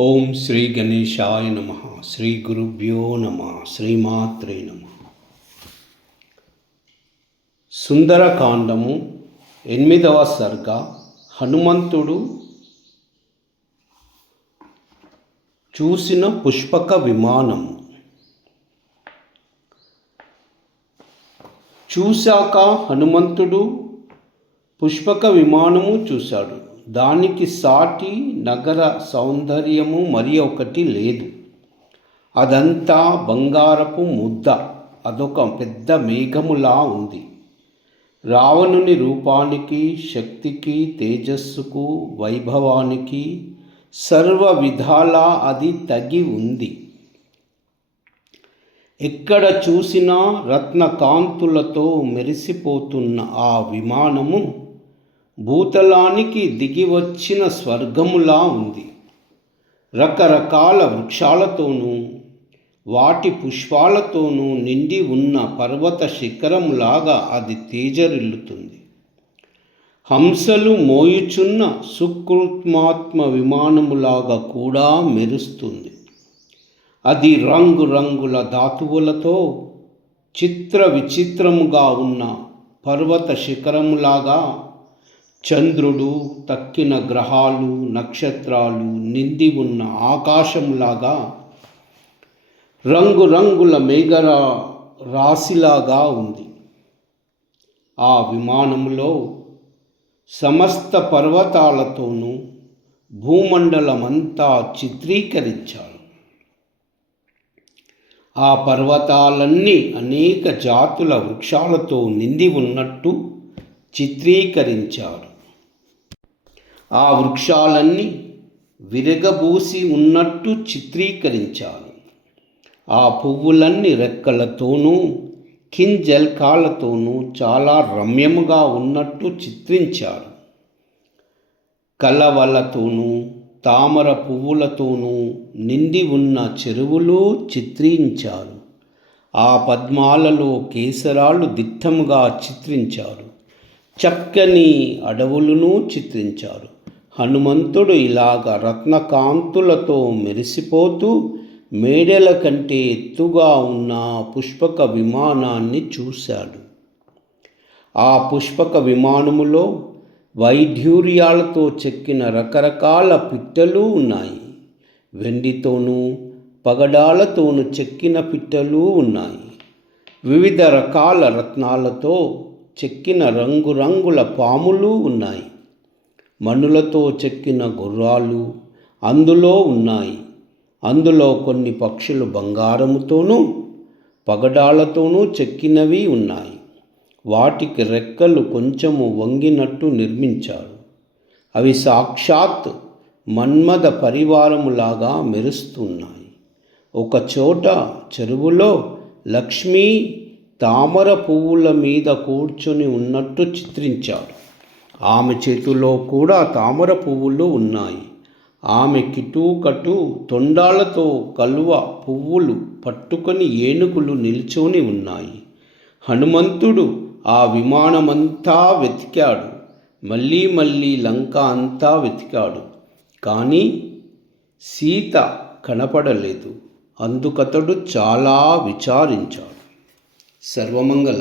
ఓం శ్రీ గణేశాయ నమః. శ్రీ గురుభ్యో నమః. శ్రీమాత్రే నమః. సుందరకాండము 8వ సర్గ. హనుమంతుడు చూసిన పుష్పక విమానము. చూశాక హనుమంతుడు పుష్పక విమానము చూశాడు. దానికి సాటి నగర సౌందర్యము మరి ఒకటి లేదు. అదంతా బంగారపు ముద్ద. అదొక పెద్ద మేఘములా ఉంది. రావణుని రూపానికి, శక్తికి, తేజస్సుకు, వైభవానికి సర్వ విధాలా అది తగి ఉంది. ఎక్కడ చూసినా రత్నకాంతులతో మెరిసిపోతున్న ఆ విమానము భూతలానికి దిగివచ్చిన స్వర్గములా ఉంది. రకరకాల వృక్షాలతోనూ వాటి పుష్పాలతోనూ నిండి ఉన్న పర్వత శిఖరములాగా అది తేజరిల్లుతుంది. హంసలు మోయుచున్న సుకృత్మాత్మ విమానములాగా కూడా మెరుస్తుంది. అది రంగురంగుల ధాతువులతో చిత్ర విచిత్రముగా ఉన్న పర్వత శిఖరములాగా, చంద్రుడు, తక్కిన గ్రహాలు, నక్షత్రాలు నిండి ఉన్న ఆకాశంలాగా, రంగురంగుల మేఘరా రాశిలాగా ఉంది. ఆ విమానములో సమస్త పర్వతాలతోనూ భూమండలమంతా చిత్రీకరించారు. ఆ పర్వతాలన్నీ అనేక జాతుల వృక్షాలతో నిండి ఉన్నట్టు చిత్రీకరించారు. ఆ వృక్షాలన్నీ విరగబూసి ఉన్నట్టు చిత్రీకరించారు. ఆ పువ్వులన్నీ రెక్కలతోనూ కింజల్కాలతోనూ చాలా రమ్యముగా ఉన్నట్టు చిత్రించారు. కలవలతోనూ తామర పువ్వులతోనూ నిండి ఉన్న చెరువులు చిత్రించారు. ఆ పద్మాలలో కేసరాలు దిట్టముగా చిత్రించారు. చక్కని అడవులను చిత్రించారు. హనుమంతుడు ఇలాగ రత్నకాంతులతో మెరిసిపోతూ మేడల కంటే ఎత్తుగా ఉన్న పుష్పక విమానాన్ని చూశాడు. ఆ పుష్పక విమానములో వైఢూర్యాలతో చెక్కిన రకరకాల పిట్టలు ఉన్నాయి. వెండితోనూ పగడాలతోనూ చెక్కిన పిట్టలు ఉన్నాయి. వివిధ రకాల రత్నాలతో చెక్కిన రంగురంగుల పాములు ఉన్నాయి. మణులతో చెక్కిన గుర్రాలు అందులో ఉన్నాయి. అందులో కొన్ని పక్షులు బంగారముతోనూ పగడాలతోనూ చెక్కినవి ఉన్నాయి. వాటికి రెక్కలు కొంచెము వంగినట్టు నిర్మించారు. అవి సాక్షాత్ మన్మథ పరివారములాగా మెరుస్తున్నాయి. ఒకచోట చెరువులో లక్ష్మీ తామర పువ్వుల మీద కూర్చొని ఉన్నట్టు చిత్రించారు. ఆమె చేతిలో కూడా తామర పువ్వులు ఉన్నాయి. ఆమె కిటుకటు తొండాలతో కలువ పువ్వులు పట్టుకొని ఏనుగులు నిల్చొని ఉన్నాయి. హనుమంతుడు ఆ విమానమంతా వెతికాడు. మళ్ళీ మళ్ళీ లంక అంతా వెతికాడు. కానీ సీత కనపడలేదు. అందుకతడు చాలా విచారించాడు. సర్వమంగళ.